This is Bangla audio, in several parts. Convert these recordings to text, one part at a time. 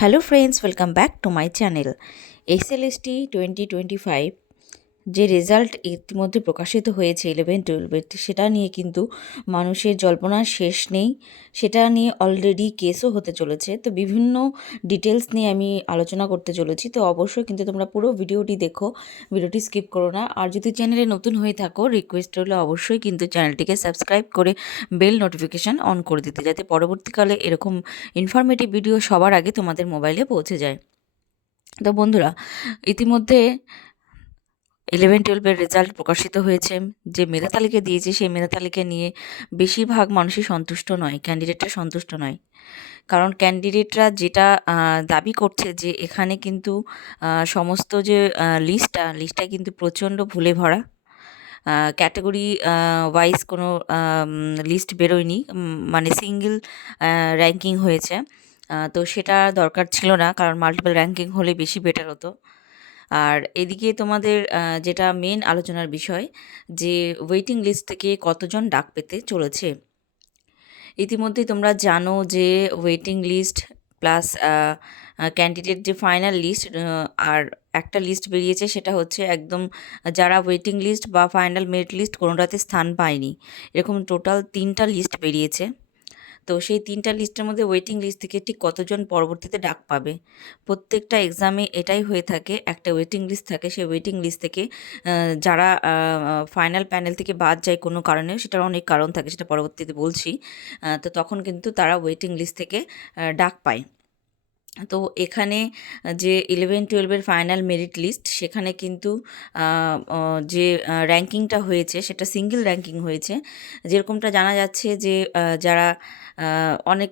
Hello friends welcome back to my channel S L S T twenty twenty five যে রেজাল্ট ইতিমধ্যে প্রকাশিত হয়েছে ইলেভেন টুয়েলভের সেটা নিয়ে কিন্তু মানুষের জল্পনার শেষ নেই। সেটা নিয়ে অলরেডি কেসও হতে চলেছে। তো বিভিন্ন ডিটেলস নিয়ে আমি আলোচনা করতে চলেছি। তো অবশ্যই কিন্তু তোমরা পুরো ভিডিওটি দেখো। ভিডিওটি স্কিপ করো না। আর যদি চ্যানেলে নতুন হয়ে থাকো রিকোয়েস্ট হলে অবশ্যই কিন্তু চ্যানেলটিকে সাবস্ক্রাইব করে বেল নোটিফিকেশান অন করে দিতে, যাতে পরবর্তীকালে এরকম ইনফরমেটিভ ভিডিও সবার আগে তোমাদের মোবাইলে পৌঁছে যায়। তো বন্ধুরা, ইতিমধ্যে ইলেভেন টুয়েলভের রেজাল্ট প্রকাশিত হয়েছে। যে মেধা তালিকা দিয়েছে, সেই মেধা তালিকা নিয়ে বেশিরভাগ মানুষই সন্তুষ্ট নয় ক্যান্ডিডেটরা সন্তুষ্ট নয়। কারণ ক্যান্ডিডেটরা যেটা দাবি করছে যে এখানে কিন্তু সমস্ত যে লিস্টটা লিস্টটা কিন্তু প্রচণ্ড ভুলে ভরা। ক্যাটাগরি ওয়াইজ কোনো লিস্ট বেরোয়নি মানে সিঙ্গেল র্যাঙ্কিং হয়েছে। তো সেটা দরকার ছিল না, কারণ মাল্টিপল র্যাঙ্কিং হলে বেশি বেটার হতো। আর এদিকে তোমাদের যেটা মেন আলোচনার বিষয়, যে ওয়েটিং লিস্ট থেকে কতজন ডাক পেতে চলেছে। ইতিমধ্যেই তোমরা জানো যে ওয়েটিং লিস্ট প্লাস ক্যান্ডিডেট যে ফাইনাল লিস্ট আর একটা লিস্ট বেরিয়েছে সেটা হচ্ছে একদম যারা ওয়েটিং লিস্ট বা ফাইনাল মেরিট লিস্ট কোনোটাতে স্থান পায়নি। এরকম টোটাল তিনটা লিস্ট বেরিয়েছে। তো সেই তিনটা লিস্টের মধ্যে ওয়েটিং লিস্ট থেকে ঠিক কতজন পরবর্তীতে ডাক পাবে? প্রত্যেকটা এক্সামে এটাই হয়ে থাকে, একটা ওয়েটিং লিস্ট থাকে। সেই ওয়েটিং লিস্ট থেকে যারা ফাইনাল প্যানেল থেকে বাদ যায় কোনো কারণে, সেটার অনেক কারণ থাকে, সেটা পরবর্তীতে বলছি। তো তখন কিন্তু তারা ওয়েটিং লিস্ট থেকে ডাক পায়। তো এখানে যে ইলেভেন টুয়েলভের ফাইনাল মেরিট লিস্ট সেখানে কিন্তু যে র্যাঙ্কিংটা হয়েছে, সেটা সিঙ্গেল র্যাঙ্কিং হয়েছে। যেরকমটা জানা যাচ্ছে যে যারা অনেক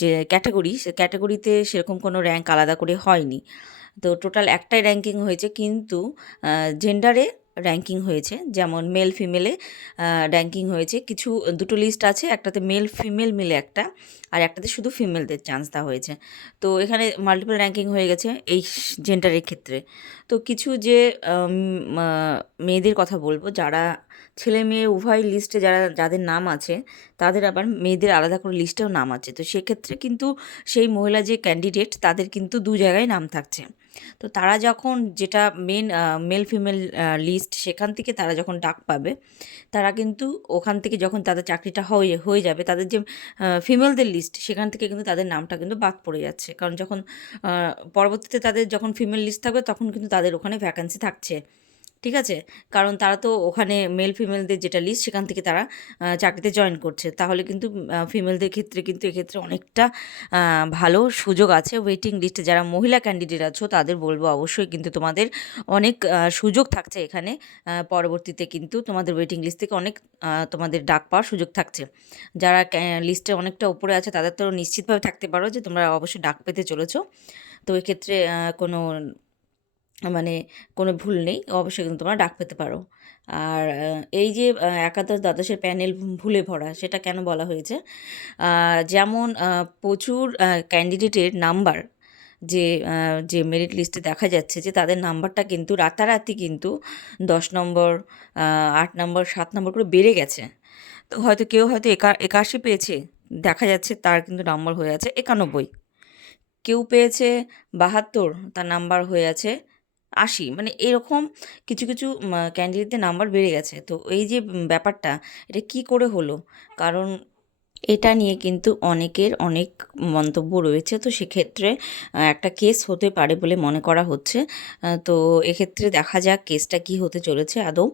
যে ক্যাটাগরি সে ক্যাটাগরিতে সেরকম কোনো র্যাঙ্ক আলাদা করে হয়নি। তো টোটাল একটাই র্যাঙ্কিং হয়েছে, কিন্তু জেন্ডারে র্যাঙ্কিং হয়েছে। যেমন মেল ফিমেলে র্যাঙ্কিং হয়েছে। কিছু, দুটো লিস্ট আছে। একটাতে মেল ফিমেল মিলে একটা, আর একটাতে শুধু ফিমেলদের চান্স দেওয়া হয়েছে। তো এখানে মাল্টিপল র্যাঙ্কিং হয়ে গেছে এই জেন্ডারের ক্ষেত্রে। তো কিছু যে মেয়েদের কথা বলব, যারা ছেলে মেয়ে উভয় লিস্টে যারা, যাদের নাম আছে, তাদের আবার মেয়েদের আলাদা করে লিস্টেও নাম আছে। তো সেক্ষেত্রে কিন্তু সেই মহিলা যে ক্যান্ডিডেট তাদের কিন্তু দু জায়গায় নাম থাকছে। তো তারা যখন যেটা মেন মেল ফিমেল লিস্ট সেখান থেকে তারা যখন ডাক পাবে, তারা কিন্তু ওখান থেকে যখন তাদের চাকরিটা হয়ে হয়ে যাবে, তাদের যে ফিমেলদের লিস্ট সেখান থেকে কিন্তু তাদের নামটা কিন্তু বাদ পড়ে যাচ্ছে। কারণ যখন পরবর্তীতে তাদের যখন ফিমেল লিস্ট থাকবে, তখন কিন্তু তাদের ওখানে ভ্যাকান্সি থাকছে। ঠিক আছে? কারণ তারা তো ওখানে মেল ফিমেলদের যেটা লিস্ট সেখান থেকে তারা চাকরিতে জয়েন করছে। তাহলে কিন্তু ফিমেলদের ক্ষেত্রে কিন্তু এক্ষেত্রে অনেকটা ভালো সুযোগ আছে ওয়েটিং লিস্টে যারা মহিলা ক্যান্ডিডেট আছো, তাদের বলব অবশ্যই কিন্তু তোমাদের অনেক সুযোগ থাকছে এখানে। পরবর্তীতে কিন্তু তোমাদের ওয়েটিং লিস্ট থেকে অনেক তোমাদের ডাক পাওয়ার সুযোগ থাকছে। যারা লিস্টে অনেকটা উপরে আছে, তাদের তো নিশ্চিতভাবে থাকতে পারো যে তোমরা অবশ্যই ডাক পেতে চলেছো। তো এক্ষেত্রে কোনো মানে কোনো ভুল নেই, অবশ্যই কিন্তু তোমরা ডাক পেতে পারো। আর এই যে একাদশ দ্বাদশের প্যানেল ভুলে ভরা, সেটা কেন বলা হয়েছে? যেমন প্রচুর ক্যান্ডিডেটের নাম্বার যে যে মেরিট লিস্টে দেখা যাচ্ছে যে, তাদের নাম্বারটা কিন্তু রাতারাতি কিন্তু দশ নম্বর আট নম্বর, সাত নম্বর করে বেড়ে গেছে। তো হয়তো কেউ হয়তো একা, একাশি পেয়েছে, দেখা যাচ্ছে তার কিন্তু নাম্বার হয়ে আছে একানব্বই। কেউ পেয়েছে বাহাত্তর, তার নাম্বার হয়ে আছে আশি মানে এরকম কিছু কিছু ক্যান্ডিডেটদের নাম্বার বেড়ে গেছে। তো এই যে ব্যাপারটা, এটা কি করে হলো? কারণ এটা নিয়ে কিন্তু অনেকের অনেক মন্তব্য রয়েছে। তো সেক্ষেত্রে একটা কেস হতে পারে বলে মনে করা হচ্ছে। তো এক্ষেত্রে দেখা যাক কেসটা কি হতে চলেছে আদৌ।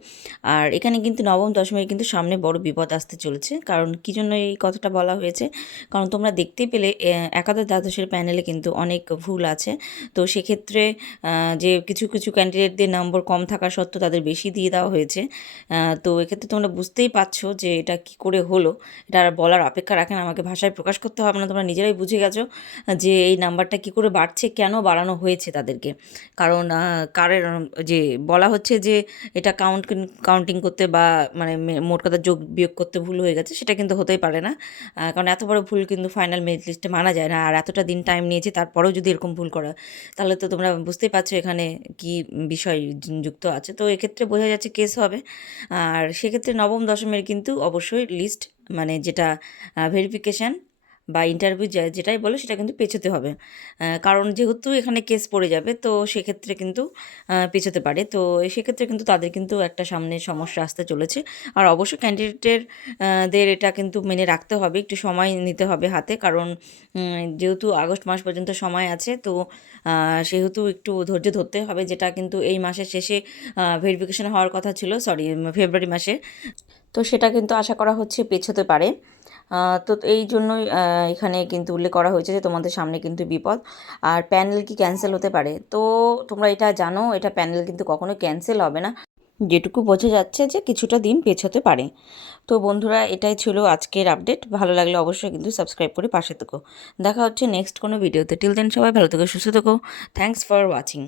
আর এখানে কিন্তু নবম দশমীর কিন্তু সামনে বড় বিপদ আসতে চলেছে। কারণ কী জন্য এই কথাটা বলা হয়েছে? কারণ তোমরা দেখতেই পেলে একাদশ দ্বাদশের প্যানেলে কিন্তু অনেক ভুল আছে। তো সেক্ষেত্রে যে কিছু কিছু ক্যান্ডিডেটদের নম্বর কম থাকা সত্ত্বেও তাদের বেশি দিয়ে দেওয়া হয়েছে। তো এক্ষেত্রে তোমরা বুঝতেই পারছ যে এটা কি করে হলো। এটা আর বলার অপেক্ষা রাখেন, আমাকে ভাষায় প্রকাশ করতে হবে। না তোমরা নিজেরাই বুঝে গেছো যে এই নাম্বারটা কি করে বাড়ছে, কেন বাড়ানো হয়েছে তাদেরকে। কারণ কারের, যে বলা হচ্ছে যে এটা কাউন্ট কাউন্টিং করতে বা মানে মোট কথা যোগ বিয়োগ করতে ভুল হয়ে গেছে, সেটা কিন্তু হতেই পারে না। কারণ এত বড় ভুল কিন্তু ফাইনাল মেরিট লিস্টে মানা যায় না। আর এতটা দিন টাইম নিয়েছে, তারপরেও যদি এরকম ভুল করা, তাহলে তো তোমরা বুঝতেই পারছ এখানে কি বিষয় যুক্ত আছে। তো এক্ষেত্রে বোঝা যাচ্ছে কেস হবে। আর সেক্ষেত্রে নবম, দশমের কিন্তু অবশ্যই লিস্ট মানে যেটা ভেরিফিকেশান বা ইন্টারভিউ যেটাই বলো সেটা কিন্তু পেছোতে হবে। কারণ যেহেতু এখানে কেস পড়ে যাবে, তো সেক্ষেত্রে কিন্তু পেছোতে পারে। তো সেক্ষেত্রে কিন্তু তাদের কিন্তু একটা সামনে সমস্যা আসতে চলেছে। আর অবশ্যই ক্যান্ডিডেটের দের এটা কিন্তু মেনে রাখতে হবে, একটু সময় নিতে হবে হাতে। কারণ যেহেতু আগস্ট মাস পর্যন্ত সময় আছে, তো সেহেতু একটু ধৈর্য ধরতে হবে, যেটা কিন্তু এই মাসের শেষে ভেরিফিকেশন হওয়ার কথা ছিল সরি ফেব্রুয়ারি মাসে। তো সেটা কিন্তু আশা করা হচ্ছে পেছোতে পারে। তো এই জন্যই এখানে কিন্তু উল্লেখ করা হয়েছে যে তোমাদের সামনে কিন্তু বিপদ। আর প্যানেল কি ক্যান্সেল হতে পারে? তো তোমরা এটা জানো, এটা প্যানেল কিন্তু কখনো ক্যান্সেল হবে না। যেটুকু বোঝা যাচ্ছে যে কিছুটা দিন পেছোতে পারে। তো বন্ধুরা, এটাই ছিল আজকের আপডেট। ভালো লাগলে অবশ্যই কিন্তু সাবস্ক্রাইব করে পাশে থেকো। দেখা হচ্ছে নেক্সট কোনো ভিডিওতে। টিল দেন সবাই ভালো থেকো, সুস্থ থেকো। Thanks for watching